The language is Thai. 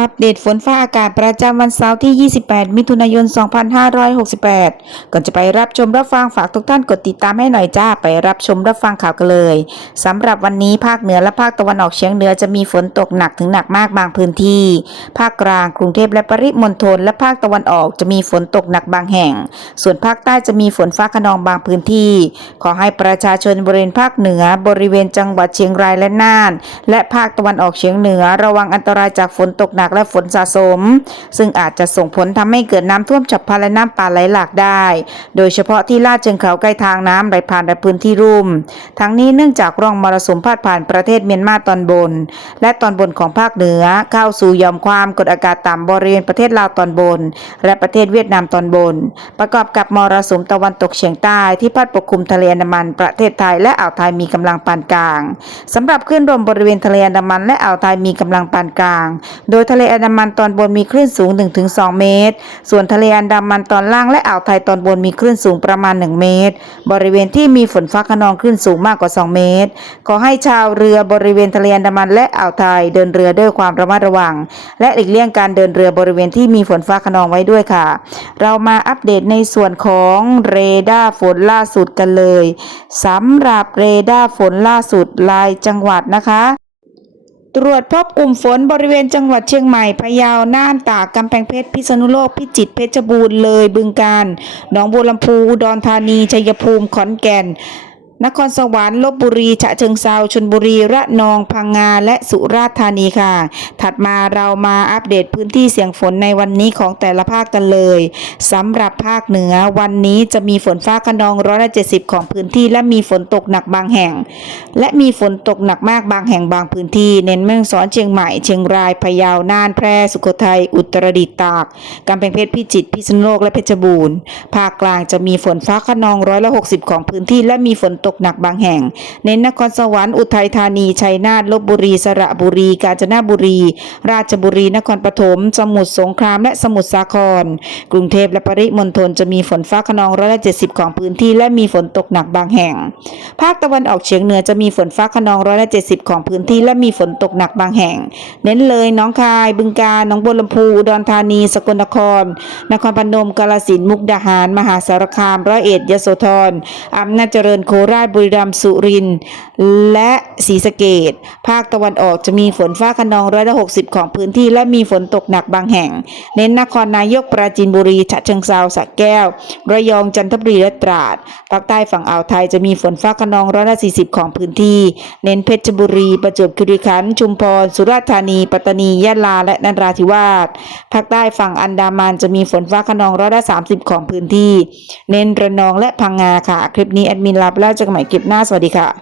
อัปเดตฝนฟ้าอากาศประจำวันเสาร์ที่ 28 มิถุนายน 2568 ก่อนจะไปรับชมรับฟังฝากทุกท่านกดติดตามให้หน่อยจ้า ไปรับชมรับฟังข่าวกันเลยสำหรับวันนี้ภาคเหนือและภาคตะวันออกเฉียงเหนือจะมีฝนตกหนักถึงหนักมากบางพื้นที่ ภาคกลางกรุงเทพและปริมณฑลและภาคตะวันออกจะมีฝนตกหนักบางแห่ง ส่วนภาคใต้จะมีฝนฟ้าขนองบางพื้นที่ ขอให้ประชาชนบริเวณภาคเหนือ บริเวณจังหวัดเชียงรายและน่าน และภาคตะวันออกเฉียงเหนือ ระวังอันตรายจากฝนตกหนักและฝนสะสม ซึ่งอาจจะส่งผลทำให้เกิดน้ำท่วมฉับพลันและน้ำป่าไหลหลากได้ โดยเฉพาะที่ลาดเชิงเขาใกล้ทางน้ำไหลผ่านในพื้นที่รุ่ม ทั้งนี้เนื่องจากร่องมรสุมพาดผ่านประเทศเมียนมาตอนบน และตอนบนของภาคเหนือ เข้าสู่ยอมความกดอากาศต่ำบริเวณประเทศลาวตอนบน และประเทศเวียดนามตอนบน ประกอบกับมรสุมตะวันตกเฉียงใต้ที่พัดปกคลุมทะเลอันดามัน ประเทศไทยและอ่าวไทยมีกำลังปานกลางสำหรับคลื่นลมบริเวณทะเลอันดามันและอ่าวไทยมีกำลังปานกลาง โดยทะเลอันดามันตอนบนมีคลื่นสูง 1-2 เมตร ส่วนทะเลอันดามันตอนล่างและอ่าวไทยตอนบนมีคลื่นสูงประมาณ 1 เมตร บริเวณที่มีฝนฟ้าขนองคลื่นสูงมากกว่า 2 เมตร ขอให้ชาวเรือบริเวณทะเลอันดามันและอ่าวไทยเดินเรือด้วยความระมัดระวัง และหลีกเลี่ยงการเดินเรือบริเวณที่มีฝนฟ้าขนองไว้ด้วยค่ะ เรามาอัปเดตในส่วนของเรดาร์ฝนล่าสุดกันเลยสำหรับเรดาร์ฝนล่าสุดรายจังหวัดนะคะ ตรวจพบกลุ่มฝนบริเวณจังหวัดเชียงใหม่ พะเยา น่าน ตาก กำแพงเพชร พิษณุโลก พิจิตร เพชรบูรณ์ เลย บึงกาฬ หนองบัวลำพู อุดรธานี ชัยภูมิ ขอนแก่น นครสวรรค์ลบบุรี ฉะเชิงเซาชลบุรี ระนอง พังงา และสุราษฎร์ธานีค่ะ ถัดมาเรามาอัปเดตพื้นที่เสี่ยงฝนในวันนี้ของแต่ละภาคกันเลยสำหรับภาคเหนือวันนี้จะมีฝนฟ้าคะนองร้อยละเจ็ดสิบของพื้นที่และมีฝนตกหนักบางแห่ง และมีฝนตกหนักมากบางแห่งบางพื้นที่ เน้นแม่ฮ่องสอนเชียงใหม่เชียงรายพะเยาน่านแพร่สุโขทัยอุตรดิตถ์ตากกำแพงเพชรพิจิตรพิษณุโลกและเพชรบูรณ์ภาคกลางจะมีฝนฟ้าคะนองร้อยละหกสิบของพื้นที่และมีฝนตกหนักบางแห่ง เน้นนครสวรรค์อุทัยธานี ชัยนาทลบบุรี สระบุรี กาญจนบุรี ราชบุรี นครปฐม สมุทรสงคราม และสมุทรสาคร กรุงเทพและปริมณฑลจะมีฝนฟ้าคะนองร้อยละเจ็ดสิบของพื้นที่และมีฝนตกหนักบางแห่ง ภาคตะวันออกเฉียงเหนือจะมีฝนฟ้าคะนองร้อยละเจ็ดสิบของพื้นที่และมีฝนตกหนักบางแห่ง เน้นเลยน้องคาย บึงกาฬหนองบัวลำพู อุดรธานี สกลนคร นครพนม กาฬสินธุ์ มุกดาหาร มหาสารคาม ร้อยเอ็ด ยโสธรอำนาจเจริญ โคราชบุรีรัมย์สุรินทร์และศรีสะเกษภาคตะวันออกจะมีฝนฟ้าคะนองร้อยละหกสิบของพื้นที่และมีฝนตกหนักบางแห่ง เน้นนครนายกปราจีนบุรีฉะเชิงเทราสระแก้ว ระยองจันทบุรีและตราดภาคใต้ฝั่งอ่าวไทยจะมีฝนฟ้าคะนองร้อยละสี่สิบของพื้นที่ เน้นเพชรบุรี ประจวบคีรีขันธ์ชุมพร สุราษฎร์ธานี ปัตตานียะลาและนราธิวาสภาคใต้ฝั่งอันดามันจะมีฝนฟ้าคะนองร้อยละสามสิบของพื้นที่ เน้นระนองและพังงาค่ะ คลิปนี้แอดมินลาไปแล้วจอกันใหม่คลิปหน้าสวัสดีค่ะ